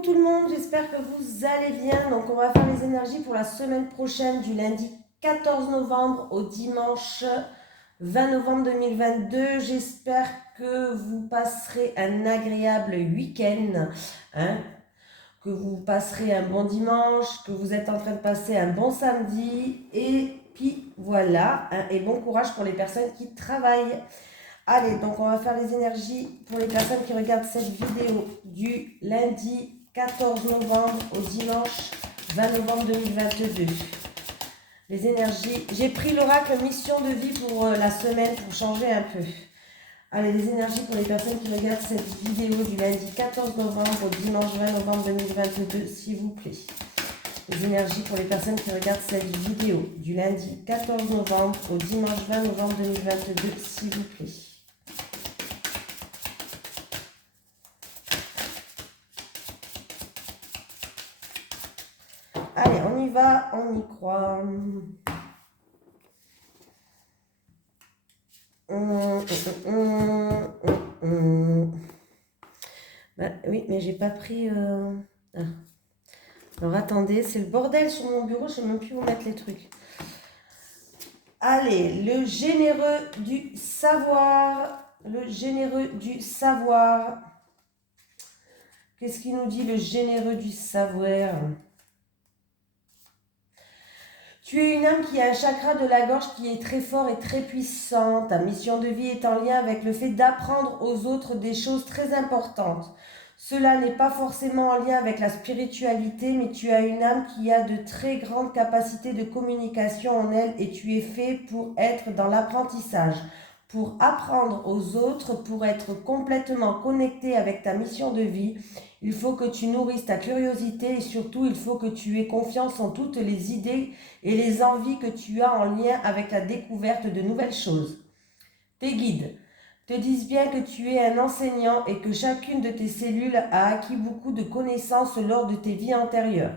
Coucou tout le monde, j'espère que vous allez bien. Donc on va faire les énergies pour la semaine prochaine du lundi 14 novembre au dimanche 20 novembre 2022. J'espère que vous passerez un agréable week-end, hein, que vous passerez un bon dimanche, que vous êtes en train de passer un bon samedi. Et puis voilà, hein, et bon courage pour les personnes qui travaillent. Allez, donc on va faire les énergies pour les personnes qui regardent cette vidéo du lundi 14 novembre au dimanche 20 novembre 2022. Les énergies, j'ai pris l'oracle mission de vie pour la semaine pour changer un peu. Allez, les énergies pour les personnes qui regardent cette vidéo du lundi 14 novembre au dimanche 20 novembre 2022, s'il vous plaît. Les énergies pour les personnes qui regardent cette vidéo du lundi 14 novembre au dimanche 20 novembre 2022, s'il vous plaît. Allez, on y va, on y croit. Bah, oui, mais j'ai pas pris... Ah. Alors attendez, c'est le bordel sur mon bureau, je sais même plus où mettre les trucs. Allez, le généreux du savoir. Le généreux du savoir. Qu'est-ce qu'il nous dit, le généreux du savoir? Tu es une âme qui a un chakra de la gorge qui est très fort et très puissant. Ta mission de vie est en lien avec le fait d'apprendre aux autres des choses très importantes. Cela n'est pas forcément en lien avec la spiritualité, mais tu as une âme qui a de très grandes capacités de communication en elle et tu es fait pour être dans l'apprentissage, pour apprendre aux autres, pour être complètement connecté avec ta mission de vie. Il faut que tu nourrisses ta curiosité et surtout il faut que tu aies confiance en toutes les idées et les envies que tu as en lien avec la découverte de nouvelles choses. Tes guides te disent bien que tu es un enseignant et que chacune de tes cellules a acquis beaucoup de connaissances lors de tes vies antérieures.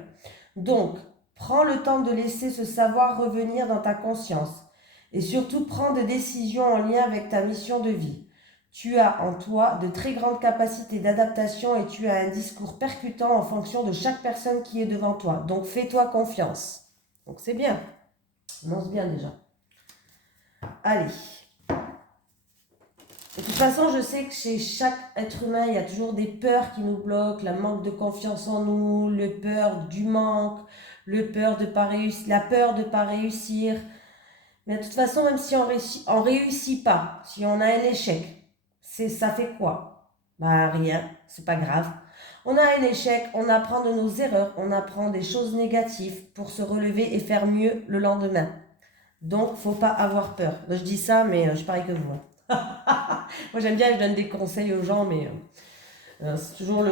Donc, prends le temps de laisser ce savoir revenir dans ta conscience et surtout prends des décisions en lien avec ta mission de vie. Tu as en toi de très grandes capacités d'adaptation et tu as un discours percutant en fonction de chaque personne qui est devant toi. Donc, fais-toi confiance. Donc, c'est bien. On lance bien déjà. Allez. De toute façon, je sais que chez chaque être humain, il y a toujours des peurs qui nous bloquent, le manque de confiance en nous, le peur du manque, le peur de pas réussir, la peur de ne pas réussir. Mais de toute façon, même si on réussit pas, si on a un échec, ça fait quoi? Bah rien, c'est pas grave. On a un échec, on apprend de nos erreurs, on apprend des choses négatives pour se relever et faire mieux le lendemain. Donc, faut pas avoir peur. Je dis ça, mais je suis pareil que vous. Moi, j'aime bien, je donne des conseils aux gens, mais c'est toujours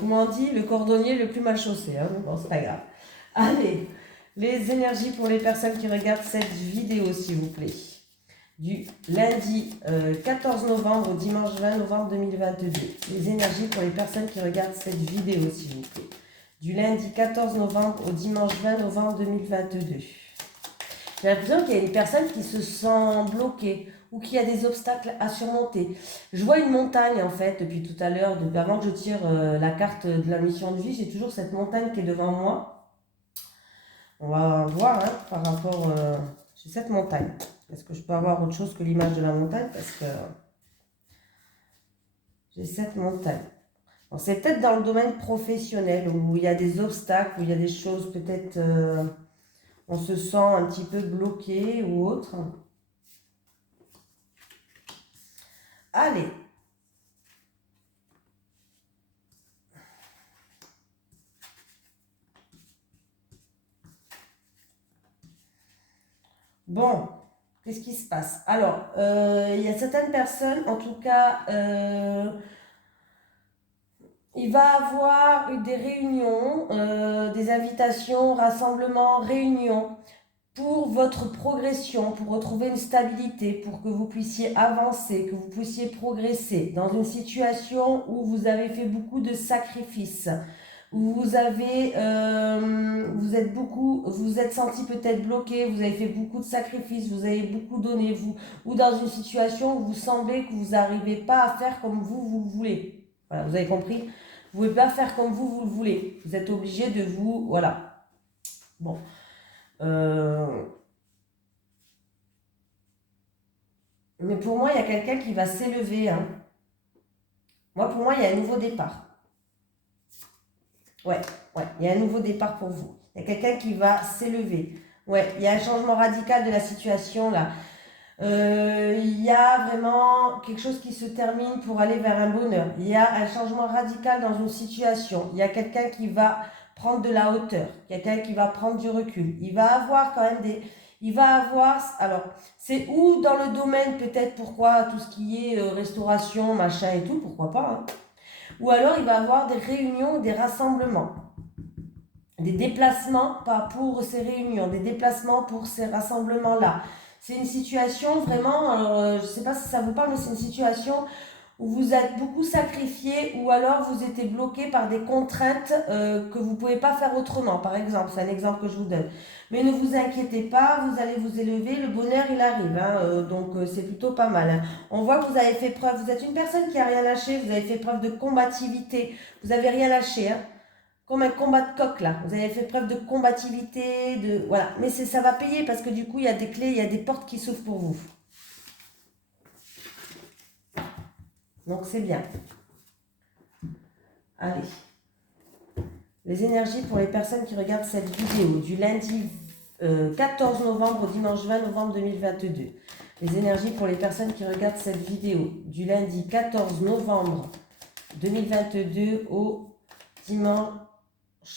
comment on dit, le cordonnier le plus mal chaussé. Hein. Bon, c'est pas grave. Allez, les énergies pour les personnes qui regardent cette vidéo, s'il vous plaît. Du lundi 14 novembre au dimanche 20 novembre 2022. Les énergies pour les personnes qui regardent cette vidéo, s'il vous plaît. Du lundi 14 novembre au dimanche 20 novembre 2022. J'ai l'impression qu'il y a une personne qui se sent bloquée ou qu'il y a des obstacles à surmonter. Je vois une montagne en fait depuis tout à l'heure, avant que je tire la carte de la mission de vie, j'ai toujours cette montagne qui est devant moi. On va voir hein, par rapport... j'ai cette montagne. Est-ce que je peux avoir autre chose que l'image de la montagne? Parce que j'ai cette montagne. Bon, c'est peut-être dans le domaine professionnel où il y a des obstacles, où il y a des choses peut-être... on se sent un petit peu bloqué ou autre. Allez. Bon, qu'est-ce qui se passe? Alors, il y a certaines personnes, en tout cas, il va avoir eu des réunions, des invitations, rassemblements, réunions pour votre progression, pour retrouver une stabilité, pour que vous puissiez avancer, que vous puissiez progresser dans une situation où vous avez fait beaucoup de sacrifices, où vous avez, vous êtes senti peut-être bloqué, vous avez fait beaucoup de sacrifices, vous avez beaucoup donné, vous, ou dans une situation où vous semblez que vous n'arrivez pas à faire comme vous voulez. Voilà, vous avez compris? Vous ne pouvez pas faire comme vous le voulez. Vous êtes obligé de vous... Voilà. Bon. Mais pour moi, il y a quelqu'un qui va s'élever. Hein. Moi, pour moi, il y a un nouveau départ. Ouais, il y a un nouveau départ pour vous. Il y a quelqu'un qui va s'élever. Ouais, il y a un changement radical de la situation là. Il y a vraiment quelque chose qui se termine pour aller vers un bonheur. Il y a un changement radical dans une situation. Il y a quelqu'un qui va prendre de la hauteur. Quelqu'un qui va prendre du recul. Il va avoir quand même des... Il va avoir... Alors, c'est où dans le domaine peut-être pourquoi tout ce qui est restauration, machin et tout, pourquoi pas. Hein. Ou alors il va avoir des réunions, des rassemblements. Des déplacements, pas pour ces réunions, des déplacements pour ces rassemblements-là. C'est une situation vraiment, je ne sais pas si ça vous parle, mais c'est une situation où vous êtes beaucoup sacrifié ou alors vous êtes bloqué par des contraintes que vous ne pouvez pas faire autrement. Par exemple, c'est un exemple que je vous donne. Mais ne vous inquiétez pas, vous allez vous élever, le bonheur il arrive. Hein, donc c'est plutôt pas mal. Hein. On voit que vous avez fait preuve, vous êtes une personne qui n'a rien lâché, vous avez fait preuve de combativité, vous n'avez rien lâché. Hein. Comme un combat de coq là, vous avez fait preuve de combativité, de voilà. Mais ça va payer parce que du coup il y a des clés, il y a des portes qui s'ouvrent pour vous. Donc c'est bien. Allez. Les énergies pour les personnes qui regardent cette vidéo du lundi 14 novembre au dimanche 20 novembre 2022. Les énergies pour les personnes qui regardent cette vidéo du lundi 14 novembre 2022 au dimanche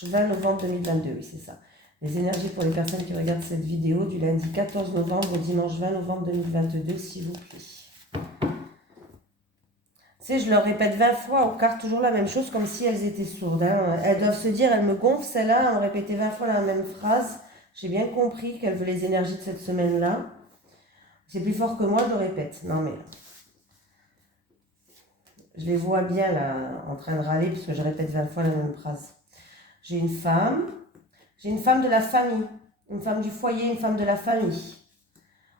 20 novembre 2022, oui c'est ça. Les énergies pour les personnes qui regardent cette vidéo du lundi 14 novembre au dimanche 20 novembre 2022, s'il vous plaît. Tu sais, je leur répète 20 fois aux cartes toujours la même chose, comme si elles étaient sourdes. Hein. Elles doivent se dire, elles me gonflent, celle-là, à me répéter 20 fois la même phrase. J'ai bien compris qu'elle veut les énergies de cette semaine-là. C'est plus fort que moi, je le répète. Non mais... Je les vois bien là, en train de râler, puisque je répète 20 fois la même phrase. J'ai une femme de la famille, une femme du foyer, une femme de la famille.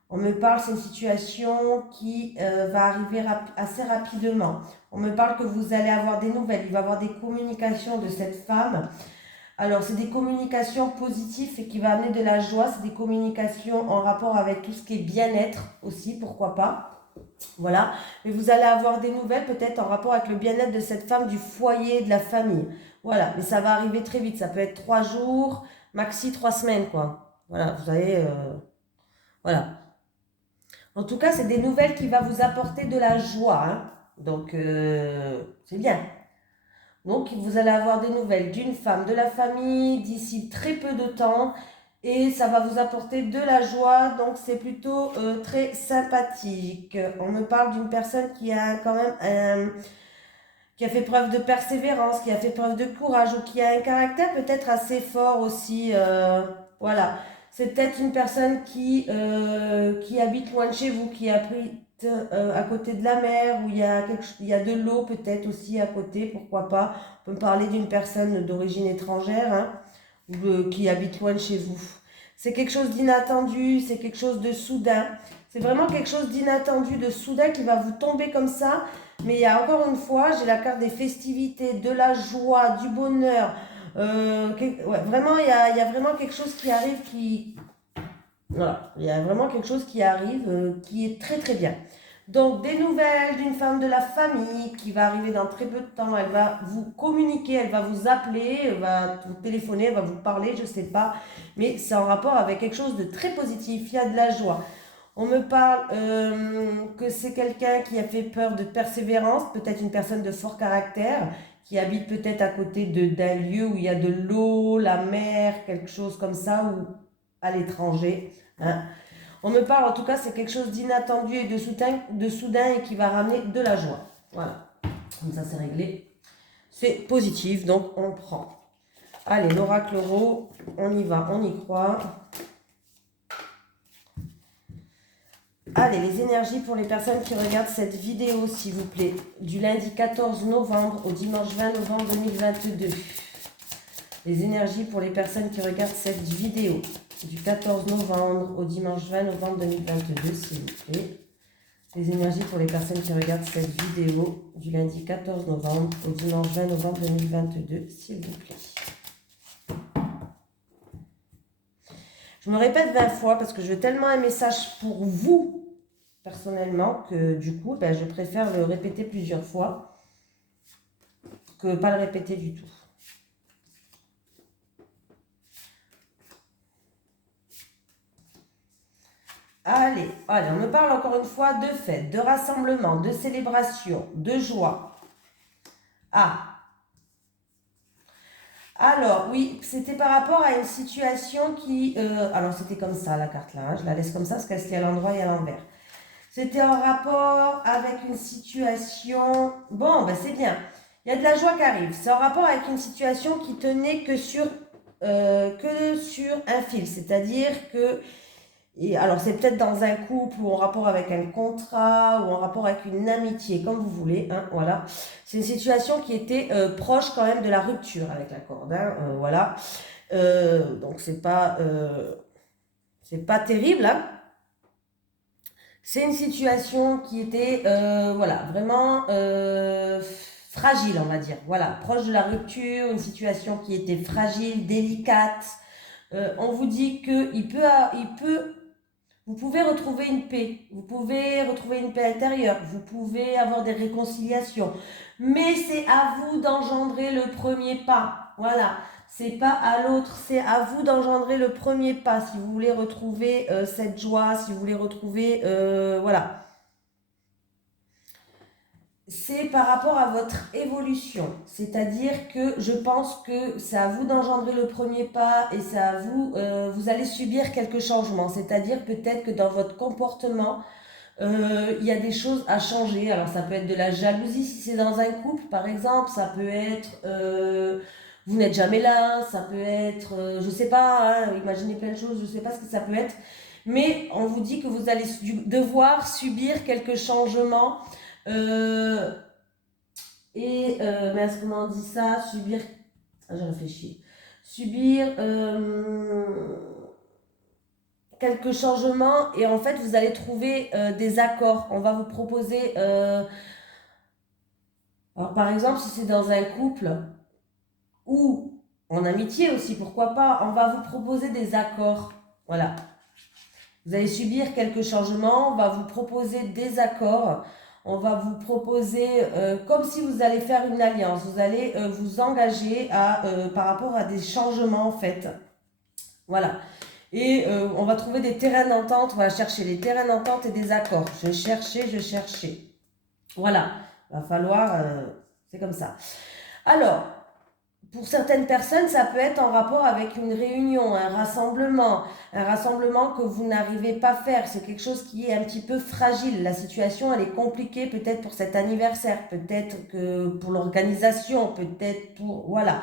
On me parle, c'est une situation qui va arriver assez rapidement. On me parle que vous allez avoir des nouvelles, il va y avoir des communications de cette femme. Alors, c'est des communications positives et qui va amener de la joie, c'est des communications en rapport avec tout ce qui est bien-être aussi, pourquoi pas. Voilà, mais vous allez avoir des nouvelles peut-être en rapport avec le bien-être de cette femme du foyer, de la famille. Voilà, mais ça va arriver très vite, ça peut être 3 jours, maxi 3 semaines, quoi. Voilà, vous avez... voilà. En tout cas, c'est des nouvelles qui vont vous apporter de la joie. Hein. Donc, c'est bien. Donc, vous allez avoir des nouvelles d'une femme de la famille d'ici très peu de temps. Et ça va vous apporter de la joie. Donc, c'est plutôt très sympathique. On me parle d'une personne qui a quand même qui a fait preuve de persévérance, qui a fait preuve de courage ou qui a un caractère peut-être assez fort aussi. Voilà. C'est peut-être une personne qui habite loin de chez vous, qui habite à côté de la mer, où il y a de l'eau peut-être aussi à côté, pourquoi pas. On peut parler d'une personne d'origine étrangère hein, qui habite loin de chez vous. C'est quelque chose d'inattendu, c'est quelque chose de soudain. C'est vraiment quelque chose d'inattendu, de soudain qui va vous tomber comme ça. Mais il y a encore une fois, j'ai la carte des festivités, de la joie, du bonheur. Ouais, vraiment, il y a vraiment quelque chose qui arrive qui... Voilà, il y a vraiment quelque chose qui arrive qui est très très bien. Donc, des nouvelles d'une femme de la famille qui va arriver dans très peu de temps. Elle va vous communiquer, elle va vous appeler, elle va vous téléphoner, elle va vous parler, je ne sais pas. Mais c'est en rapport avec quelque chose de très positif. Il y a de la joie. On me parle que c'est quelqu'un qui a fait peur de persévérance, peut-être une personne de fort caractère, qui habite peut-être à côté d'un lieu où il y a de l'eau, la mer, quelque chose comme ça, ou à l'étranger. Hein. On me parle, en tout cas, c'est quelque chose d'inattendu et de soudain et qui va ramener de la joie. Voilà, comme ça c'est réglé. C'est positif, donc on prend. Allez, l'oracle euro, on y va, on y croit. Allez, les énergies pour les personnes qui regardent cette vidéo, s'il vous plaît, du lundi 14 novembre au dimanche 20 novembre 2022. Les énergies pour les personnes qui regardent cette vidéo du 14 novembre au dimanche 20 novembre 2022, s'il vous plaît. Les énergies pour les personnes qui regardent cette vidéo du lundi 14 novembre au dimanche 20 novembre 2022, s'il vous plaît. Je me répète 20 fois parce que je veux tellement un message pour vous, personnellement, que du coup, je préfère le répéter plusieurs fois que pas le répéter du tout. Allez, on me parle encore une fois de fête, de rassemblement, de célébration, de joie. Alors, oui, c'était par rapport à une situation qui... alors, c'était comme ça, la carte là. Je la laisse comme ça parce qu'elle se lit à l'endroit et à l'envers. C'était en rapport avec une situation... Bon, c'est bien. Il y a de la joie qui arrive. C'est en rapport avec une situation qui tenait que sur un fil. C'est-à-dire que... Et alors, c'est peut-être dans un couple ou en rapport avec un contrat ou en rapport avec une amitié, comme vous voulez. Voilà. C'est une situation qui était proche quand même de la rupture avec la corde. Voilà. Donc, c'est pas terrible. C'est une situation qui était voilà, vraiment fragile, on va dire. Voilà, proche de la rupture, une situation qui était fragile, délicate. On vous dit que vous pouvez retrouver une paix, vous pouvez retrouver une paix intérieure, vous pouvez avoir des réconciliations, mais c'est à vous d'engendrer le premier pas. Voilà, c'est pas à l'autre, c'est à vous d'engendrer le premier pas si vous voulez retrouver cette joie, si vous voulez retrouver, voilà. C'est par rapport à votre évolution. C'est-à-dire que je pense que c'est à vous d'engendrer le premier pas et c'est à vous, vous allez subir quelques changements. C'est-à-dire peut-être que dans votre comportement, il y a des choses à changer. Alors ça peut être de la jalousie si c'est dans un couple, par exemple. Ça peut être, vous n'êtes jamais là. Ça peut être, je sais pas, imaginez plein de choses, je sais pas ce que ça peut être. Mais on vous dit que vous allez devoir subir quelques changements. Euh, mais est-ce comment on dit ça? Subir. J'ai réfléchi. Subir quelques changements et en fait vous allez trouver des accords. On va vous proposer. Alors par exemple, si c'est dans un couple ou en amitié aussi, pourquoi pas, on va vous proposer des accords. Voilà. Vous allez subir quelques changements, on va vous proposer des accords. On va vous proposer, comme si vous allez faire une alliance, vous allez vous engager par rapport à des changements en fait. Voilà. Et on va trouver des terrains d'entente, on va chercher des terrains d'entente et des accords. Je cherchais. Voilà. Il va falloir, c'est comme ça. Alors, pour certaines personnes, ça peut être en rapport avec une réunion, un rassemblement que vous n'arrivez pas à faire. C'est quelque chose qui est un petit peu fragile. La situation, elle est compliquée peut-être pour cet anniversaire, peut-être que pour l'organisation, peut-être pour... Voilà.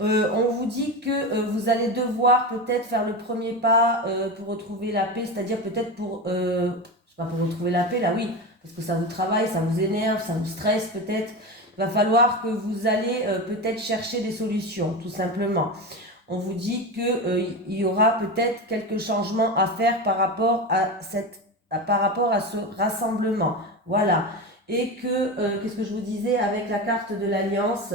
On vous dit que vous allez devoir peut-être faire le premier pas pour retrouver la paix, c'est-à-dire peut-être pour... je sais pas, pour retrouver la paix, là oui, parce que ça vous travaille, ça vous énerve, ça vous stresse peut-être. Il va falloir que vous allez peut-être chercher des solutions, tout simplement. On vous dit qu'il y aura peut-être quelques changements à faire par rapport à ce rassemblement. Voilà. Et que, qu'est-ce que je vous disais avec la carte de l'Alliance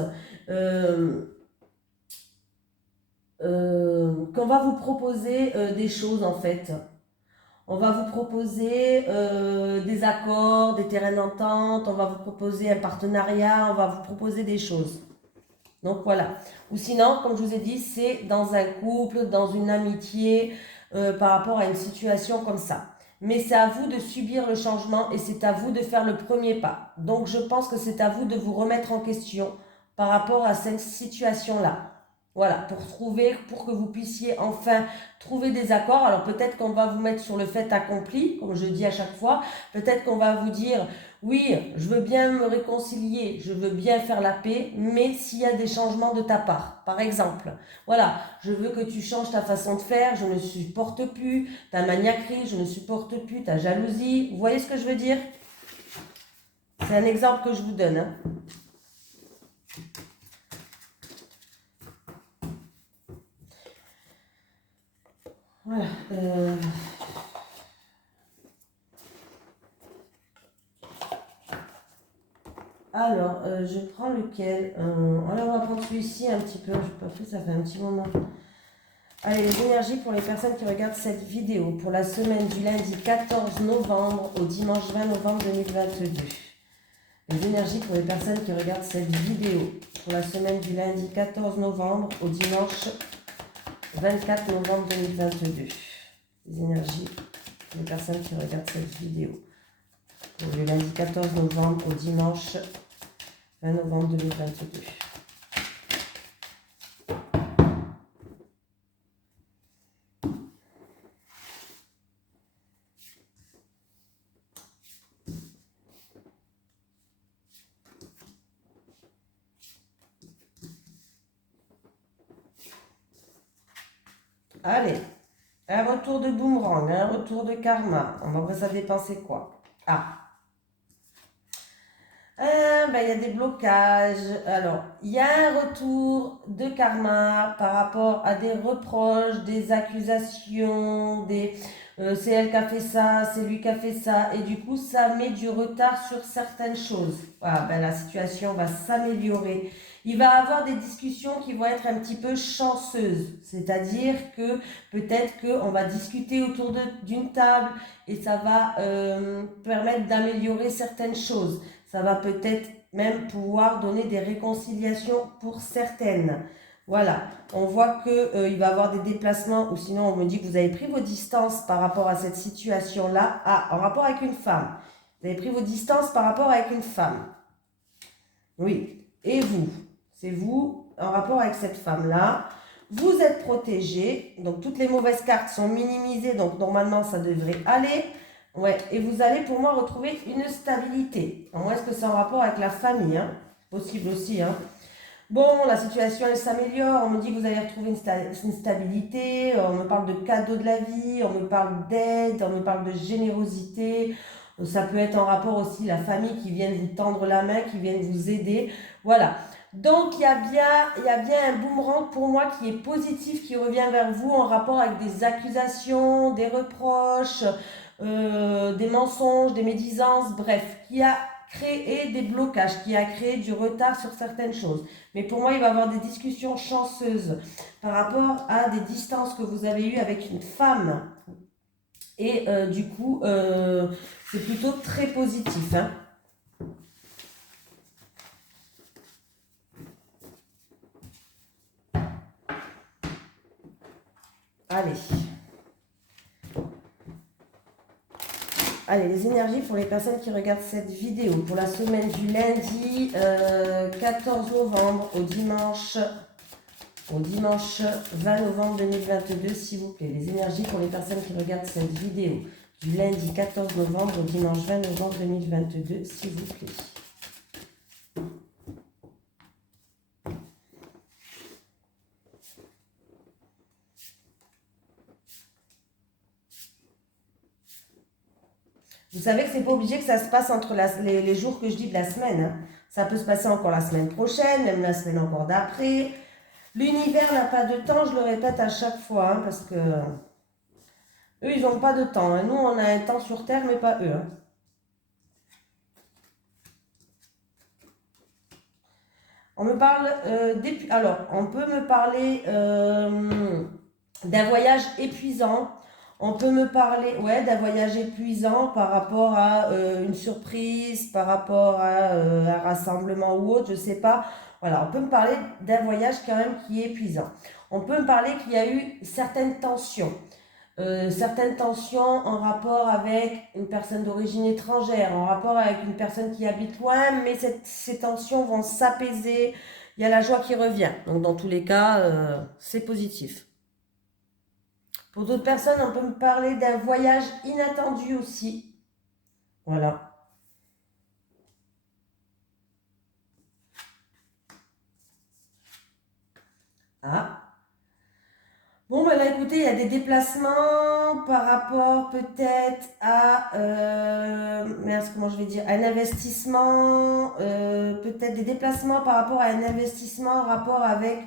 qu'on va vous proposer des choses en fait. On va vous proposer des accords, des terrains d'entente, on va vous proposer un partenariat, on va vous proposer des choses. Donc voilà. Ou sinon, comme je vous ai dit, c'est dans un couple, dans une amitié, par rapport à une situation comme ça. Mais c'est à vous de subir le changement et c'est à vous de faire le premier pas. Donc je pense que c'est à vous de vous remettre en question par rapport à cette situation-là. Voilà, pour que vous puissiez enfin trouver des accords. Alors peut-être qu'on va vous mettre sur le fait accompli, comme je dis à chaque fois. Peut-être qu'on va vous dire, oui, je veux bien me réconcilier, je veux bien faire la paix, mais s'il y a des changements de ta part, par exemple. Voilà, je veux que tu changes ta façon de faire, je ne supporte plus ta maniaquerie, je ne supporte plus ta jalousie. Vous voyez ce que je veux dire? C'est un exemple que je vous donne. Voilà. je prends lequel allez, on va prendre celui-ci un petit peu. Je n'ai pas fait, ça fait un petit moment. Allez, les énergies pour les personnes qui regardent cette vidéo pour la semaine du lundi 14 novembre au dimanche 20 novembre 2022. Les énergies pour les personnes qui regardent cette vidéo pour la semaine du lundi 14 novembre au dimanche 24 novembre 2022. Les énergies pour les personnes qui regardent cette vidéo pour le lundi 14 novembre au dimanche 20 novembre 2022. Allez, un retour de boomerang, un retour de karma. On va voir ça dépend c'est quoi. Il y a des blocages. Alors, il y a un retour de karma par rapport à des reproches, des accusations, c'est elle qui a fait ça, c'est lui qui a fait ça. Et du coup, ça met du retard sur certaines choses. Voilà, la situation va s'améliorer. Il va y avoir des discussions qui vont être un petit peu chanceuses. C'est-à-dire que peut-être qu'on va discuter autour d'une table et ça va permettre d'améliorer certaines choses. Ça va peut-être même pouvoir donner des réconciliations pour certaines. Voilà, on voit qu'il va y avoir des déplacements, ou sinon on me dit que vous avez pris vos distances par rapport à cette situation-là. En rapport avec une femme. Vous avez pris vos distances par rapport avec une femme. Oui, et vous, c'est vous en rapport avec cette femme-là. Vous êtes protégé, donc toutes les mauvaises cartes sont minimisées, donc normalement ça devrait aller. Ouais, et vous allez pour moi retrouver une stabilité. Alors moi, est-ce que c'est en rapport avec la famille, hein? Possible aussi, hein? Bon, la situation, elle s'améliore. On me dit que vous allez retrouver une stabilité. On me parle de cadeaux de la vie. On me parle d'aide. On me parle de générosité. Ça peut être en rapport aussi la famille qui vient vous tendre la main, qui vient vous aider. Voilà. Donc, il y a bien un boomerang pour moi qui est positif, qui revient vers vous en rapport avec des accusations, des reproches, des mensonges, des médisances, bref, qui a créé des blocages, qui a créé du retard sur certaines choses. Mais pour moi, il va y avoir des discussions chanceuses par rapport à des distances que vous avez eues avec une femme. Et du coup, c'est plutôt très positif, hein. Allez. Allez, les énergies pour les personnes qui regardent cette vidéo pour la semaine du lundi 14 novembre au dimanche 20 novembre 2022, s'il vous plaît. Les énergies pour les personnes qui regardent cette vidéo du lundi 14 novembre au dimanche 20 novembre 2022, s'il vous plaît. Vous savez que c'est pas obligé que ça se passe entre les jours que je dis de la semaine, hein. Ça peut se passer encore la semaine prochaine, même la semaine encore d'après. L'univers n'a pas de temps, je le répète à chaque fois, hein, parce que eux, ils n'ont pas de temps, hein. Nous, on a un temps sur Terre, mais pas eux, hein. On me parle alors, on peut me parler d'un voyage épuisant. On peut me parler, ouais, d'un voyage épuisant par rapport à une surprise, par rapport à un rassemblement ou autre, je sais pas. Voilà, on peut me parler d'un voyage quand même qui est épuisant. On peut me parler qu'il y a eu certaines tensions en rapport avec une personne d'origine étrangère, en rapport avec une personne qui habite loin, mais ces tensions vont s'apaiser. Il y a la joie qui revient. Donc dans tous les cas, c'est positif. Pour d'autres personnes, on peut me parler d'un voyage inattendu aussi. Voilà. Ah. Bon, ben là, écoutez, il y a des déplacements par rapport peut-être à, comment je vais dire, un investissement, peut-être des déplacements par rapport à un investissement en rapport avec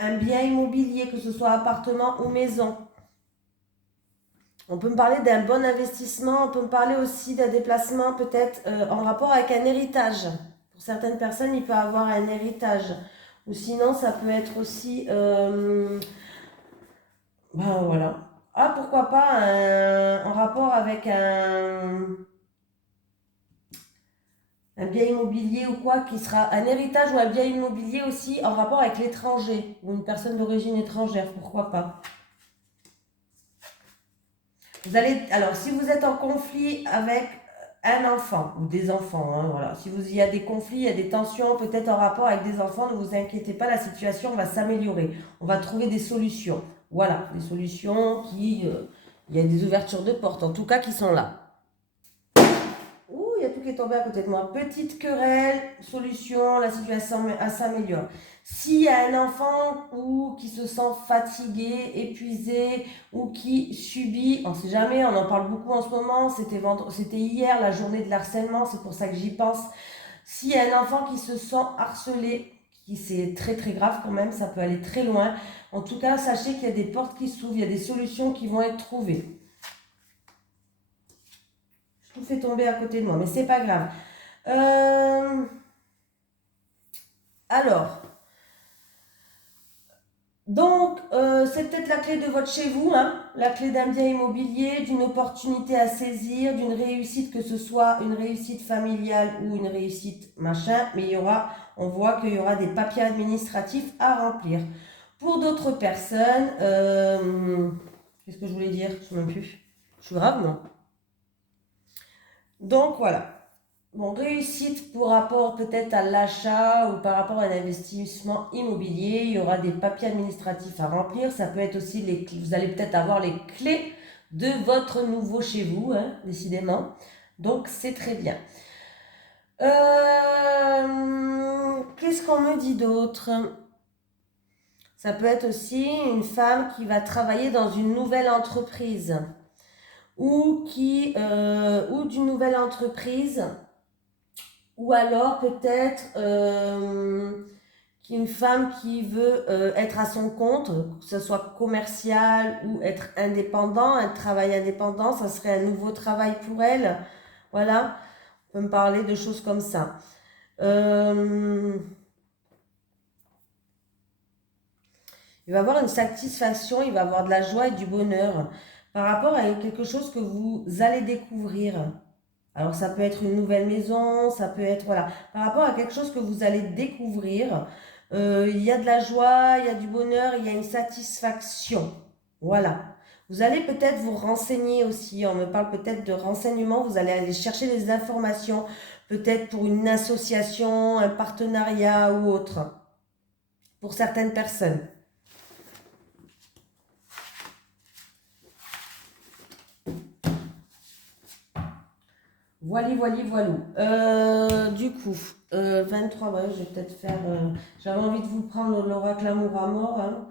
un bien immobilier, que ce soit appartement ou maison. On peut me parler d'un bon investissement, on peut me parler aussi d'un déplacement peut-être en rapport avec un héritage. Pour certaines personnes, il peut avoir un héritage. Ou sinon, ça peut être aussi... ben voilà. Ah, pourquoi pas en rapport avec un bien immobilier ou quoi, qui sera un héritage ou un bien immobilier aussi en rapport avec l'étranger ou une personne d'origine étrangère, pourquoi pas. Vous allez, alors, si vous êtes en conflit avec un enfant ou des enfants, hein, voilà. Si il y a des conflits, il y a des tensions, peut-être en rapport avec des enfants, ne vous inquiétez pas, la situation va s'améliorer. On va trouver des solutions. Voilà, des solutions il y a des ouvertures de portes, en tout cas, qui sont là. Ouh, il y a tout qui est tombé à côté de moi. Petite querelle, solution, la situation s'améliore. S'il y a un enfant qui se sent fatigué, épuisé ou qui subit, on ne sait jamais, on en parle beaucoup en ce moment, c'était hier la journée de l'harcèlement, c'est pour ça que j'y pense. S'il y a un enfant qui se sent harcelé, c'est très très grave quand même, ça peut aller très loin. En tout cas, sachez qu'il y a des portes qui s'ouvrent, il y a des solutions qui vont être trouvées. Tout fait tomber à côté de moi, mais c'est pas grave. Alors, donc, c'est peut-être la clé de votre chez vous, hein, la clé d'un bien immobilier, d'une opportunité à saisir, d'une réussite, que ce soit une réussite familiale ou une réussite machin, mais on voit qu'il y aura des papiers administratifs à remplir. Pour d'autres personnes, qu'est-ce que je voulais dire? Je ne sais même plus. Je suis grave, non? Donc voilà. Bon, réussite pour rapport peut-être à l'achat ou par rapport à un investissement immobilier, il y aura des papiers administratifs à remplir. Ça peut être aussi vous allez peut-être avoir les clés de votre nouveau chez vous, hein, décidément. Donc c'est très bien. Qu'est-ce qu'on me dit d'autre? Ça peut être aussi une femme qui va travailler dans une nouvelle entreprise ou d'une nouvelle entreprise. Ou alors peut-être qu'une femme qui veut être à son compte, que ce soit commercial ou être indépendant, un travail indépendant, ça serait un nouveau travail pour elle. Voilà, on peut me parler de choses comme ça. Il va avoir une satisfaction, il va avoir de la joie et du bonheur par rapport à quelque chose que vous allez découvrir. Alors ça peut être une nouvelle maison, ça peut être, voilà, par rapport à quelque chose que vous allez découvrir, il y a de la joie, il y a du bonheur, il y a une satisfaction. Voilà. Vous allez peut-être vous renseigner aussi, on me parle peut-être de renseignements, vous allez aller chercher des informations, peut-être pour une association, un partenariat ou autre, pour certaines personnes. Voilà, voilà, voilà. Du coup, 23, ouais, je vais peut-être faire... j'avais envie de vous prendre l'oracle amour à mort. Hein.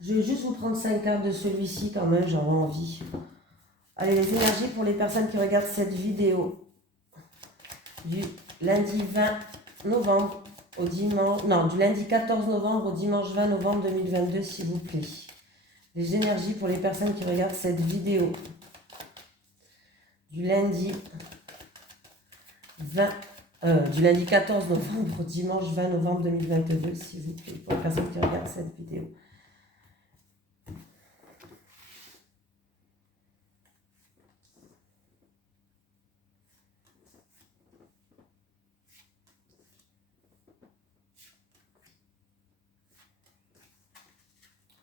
Je vais juste vous prendre 5 cartes de celui-ci quand même, j'aurais envie. Allez, les énergies pour les personnes qui regardent cette vidéo. Du lundi 20 novembre au dimanche... Non, du lundi 14 novembre au dimanche 20 novembre 2022, s'il vous plaît. Les énergies pour les personnes qui regardent cette vidéo. Du lundi... du lundi 14 novembre au dimanche 20 novembre 2022, s'il vous plaît, pour les personnes qui regardent cette vidéo.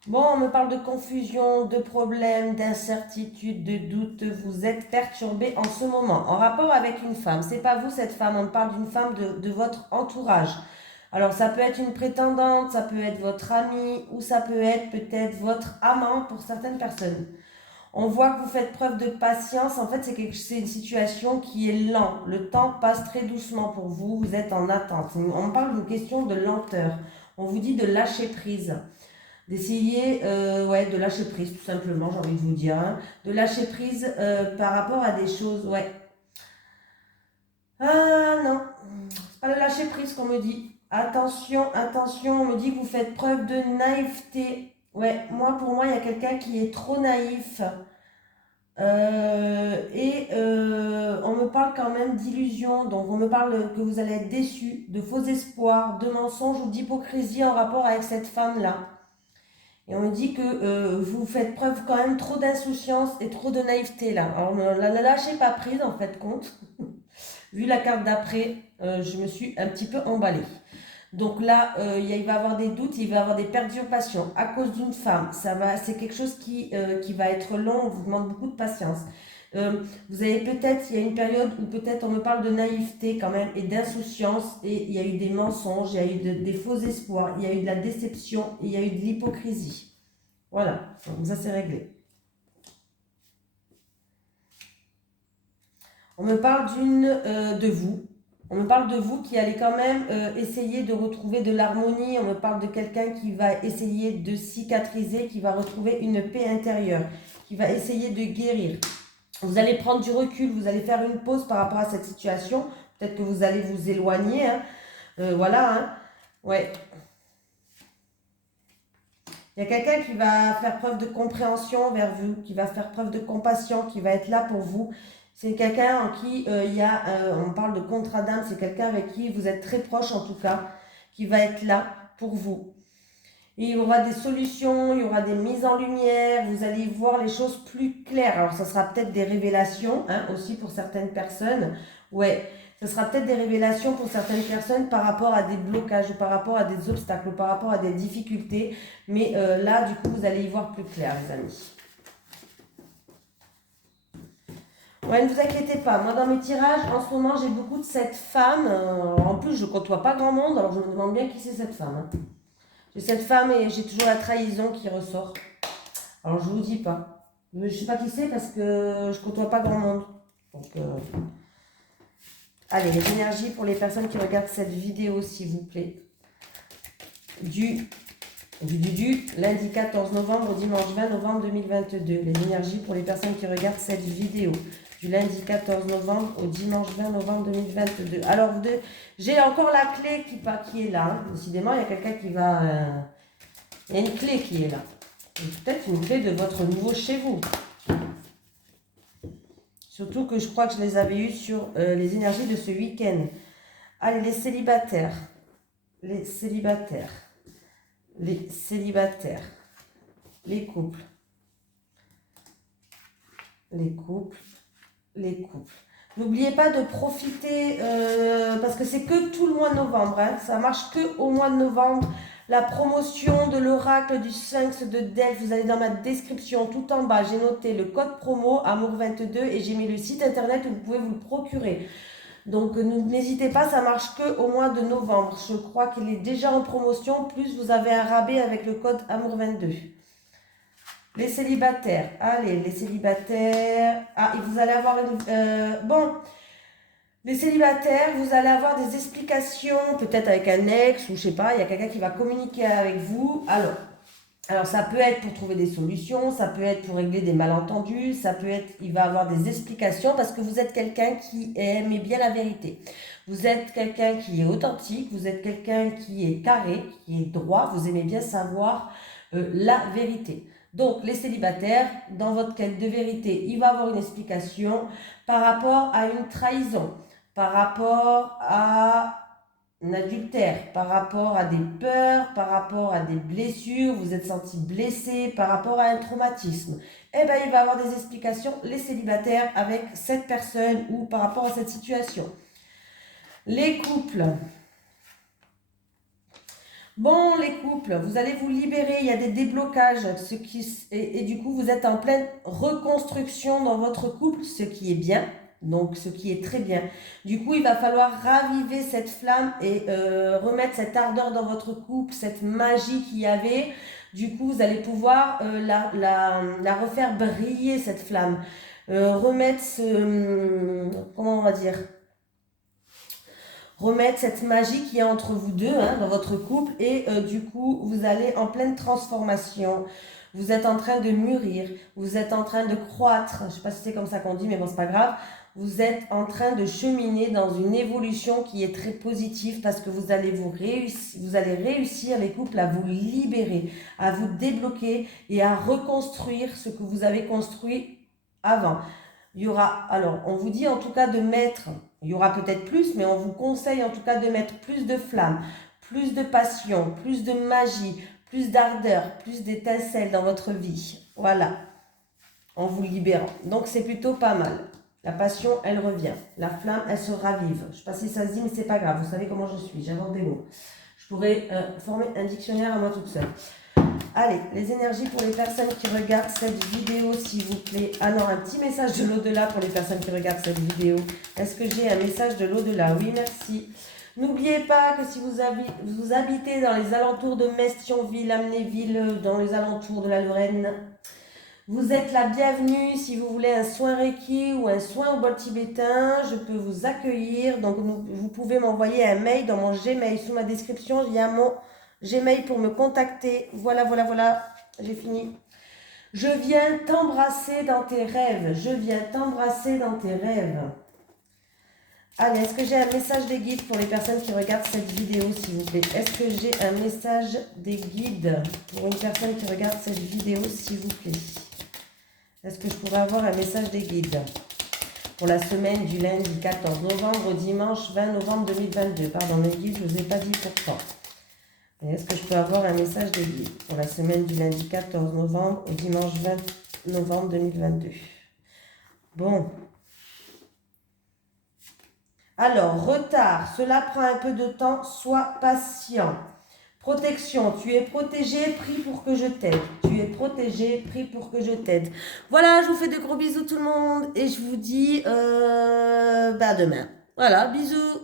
Bon, on me parle de confusion, de problèmes, d'incertitude, de doute. Vous êtes perturbé en ce moment, en rapport avec une femme. C'est pas vous cette femme, on parle d'une femme de votre entourage. Alors ça peut être une prétendante, ça peut être votre ami ou ça peut être peut-être votre amant pour certaines personnes. On voit que vous faites preuve de patience. En fait, c'est une situation qui est lente. Le temps passe très doucement pour vous. Vous êtes en attente. On parle d'une question de lenteur. On vous dit de lâcher prise. D'essayer ouais, de lâcher prise, tout simplement, j'ai envie de vous dire. Hein. De lâcher prise par rapport à des choses, ouais. Ah non, c'est pas le lâcher prise qu'on me dit. Attention, attention, on me dit que vous faites preuve de naïveté. Ouais, pour moi, il y a quelqu'un qui est trop naïf. On me parle quand même d'illusions, donc on me parle que vous allez être déçu, de faux espoirs, de mensonges ou d'hypocrisie en rapport avec cette femme-là. Et on me dit que vous faites preuve quand même trop d'insouciance et trop de naïveté là. Alors ne la lâchez pas prise en fait compte. Vu la carte d'après, je me suis un petit peu emballée. Donc là, il va y avoir des doutes, il va y avoir des perturbations à cause d'une femme. C'est quelque chose qui va être long, on vous demande beaucoup de patience. Vous avez peut-être, il y a une période où peut-être on me parle de naïveté quand même et d'insouciance et il y a eu des mensonges, il y a eu des faux espoirs, il y a eu de la déception et il y a eu de l'hypocrisie. Voilà, donc ça c'est réglé. On me parle de vous. On me parle de vous qui allez quand même essayer de retrouver de l'harmonie. On me parle de quelqu'un qui va essayer de cicatriser, qui va retrouver une paix intérieure, qui va essayer de guérir. Vous allez prendre du recul, vous allez faire une pause par rapport à cette situation. Peut-être que vous allez vous éloigner. Hein. Voilà. Hein. Ouais. Il y a quelqu'un qui va faire preuve de compréhension vers vous, qui va faire preuve de compassion, qui va être là pour vous. C'est quelqu'un en qui on parle de contrat d'âme, c'est quelqu'un avec qui vous êtes très proche en tout cas, qui va être là pour vous. Et il y aura des solutions, il y aura des mises en lumière, vous allez voir les choses plus claires. Alors ça sera peut-être des révélations hein, aussi pour certaines personnes. Ouais, ce sera peut-être des révélations pour certaines personnes par rapport à des blocages, par rapport à des obstacles, par rapport à des difficultés. Mais là, du coup, vous allez y voir plus clair, les amis. Ouais, ne vous inquiétez pas. Moi, dans mes tirages, en ce moment, j'ai beaucoup de cette femme. En plus, je ne côtoie pas grand monde, alors je me demande bien qui c'est cette femme. Hein. J'ai cette femme et j'ai toujours la trahison qui ressort. Alors, je ne vous dis pas. Je ne sais pas qui c'est parce que je ne côtoie pas grand monde. Donc, allez, les énergies pour les personnes qui regardent cette vidéo, s'il vous plaît. Du lundi 14 novembre au dimanche 20 novembre 2022. Les énergies pour les personnes qui regardent cette vidéo. Du lundi 14 novembre au dimanche 20 novembre 2022. Alors, j'ai encore la clé qui est là. Hein. Décidément, il y a quelqu'un qui va... il y a une clé qui est là. Peut-être une clé de votre nouveau chez vous. Surtout que je crois que je les avais eues sur les énergies de ce week-end. Allez, les célibataires. Les célibataires. Les célibataires. Les couples. Les couples. Les couples. N'oubliez pas de profiter, parce que c'est que tout le mois de novembre, hein, ça marche que au mois de novembre. La promotion de l'oracle du Sphinx de Delphes, vous allez dans ma description, tout en bas, j'ai noté le code promo Amour22 et j'ai mis le site internet où vous pouvez vous le procurer. Donc n'hésitez pas, ça marche que au mois de novembre. Je crois qu'il est déjà en promotion, plus vous avez un rabais avec le code Amour22. Les célibataires, allez, les célibataires. Ah, et vous allez avoir une... bon, les célibataires, vous allez avoir des explications, peut-être avec un ex, ou je sais pas, il y a quelqu'un qui va communiquer avec vous. Alors, ça peut être pour trouver des solutions, ça peut être pour régler des malentendus, ça peut être, il va avoir des explications parce que vous êtes quelqu'un qui aime bien la vérité. Vous êtes quelqu'un qui est authentique, vous êtes quelqu'un qui est carré, qui est droit, vous aimez bien savoir la vérité. Donc, les célibataires, dans votre quête de vérité, il va avoir une explication par rapport à une trahison, par rapport à un adultère, par rapport à des peurs, par rapport à des blessures, vous êtes senti blessé, par rapport à un traumatisme. Eh bien, il va avoir des explications, les célibataires, avec cette personne ou par rapport à cette situation. Les couples. Bon, les couples, vous allez vous libérer, il y a des déblocages, et du coup, vous êtes en pleine reconstruction dans votre couple, ce qui est bien, donc ce qui est très bien. Du coup, il va falloir raviver cette flamme et remettre cette ardeur dans votre couple, cette magie qu'il y avait. Du coup, vous allez pouvoir la refaire briller, cette flamme. Remettre comment on va dire, remettre cette magie qui est entre vous deux, hein, dans votre couple, et du coup, vous allez en pleine transformation. Vous êtes en train de mûrir, vous êtes en train de croître, je ne sais pas si c'est comme ça qu'on dit, mais bon, c'est pas grave. Vous êtes en train de cheminer dans une évolution qui est très positive parce que vous allez réussir les couples à vous libérer, à vous débloquer et à reconstruire ce que vous avez construit avant. Il y aura, alors on vous dit en tout cas de mettre, il y aura peut-être plus, mais on vous conseille en tout cas de mettre plus de flamme, plus de passion, plus de magie, plus d'ardeur, plus d'étincelles dans votre vie. Voilà, en vous libérant. Donc c'est plutôt pas mal. La passion, elle revient. La flamme, elle se ravive. Je sais pas si ça se dit, mais c'est pas grave. Vous savez comment je suis. J'invente des mots. Je pourrais former un dictionnaire à moi toute seule. Allez, les énergies pour les personnes qui regardent cette vidéo, s'il vous plaît. Alors, un petit message de l'au-delà pour les personnes qui regardent cette vidéo. Est-ce que j'ai un message de l'au-delà? Oui, merci. N'oubliez pas que si vous habitez dans les alentours de Metz, Thionville, Amnéville, dans les alentours de la Lorraine, vous êtes la bienvenue. Si vous voulez un soin Reiki ou un soin au bol tibétain, je peux vous accueillir. Donc, vous pouvez m'envoyer un mail dans mon Gmail. Sous ma description, il y a mon Gmail pour me contacter. Voilà, voilà, voilà. J'ai fini. Je viens t'embrasser dans tes rêves. Je viens t'embrasser dans tes rêves. Allez, est-ce que j'ai un message des guides pour les personnes qui regardent cette vidéo, s'il vous plaît? Est-ce que j'ai un message des guides pour une personne qui regarde cette vidéo, s'il vous plaît? Est-ce que je pourrais avoir un message des guides pour la semaine du lundi 14 novembre au dimanche 20 novembre 2022? Pardon, mes guides, je ne vous ai pas dit pourquoi. Est-ce que je peux avoir un message des guides pour la semaine du lundi 14 novembre au dimanche 20 novembre 2022? Bon. Alors, retard, cela prend un peu de temps, sois patient. Protection, tu es protégé, prie pour que je t'aide. Tu es protégé, prie pour que je t'aide. Voilà, je vous fais de gros bisous tout le monde et je vous dis à demain. Voilà, bisous.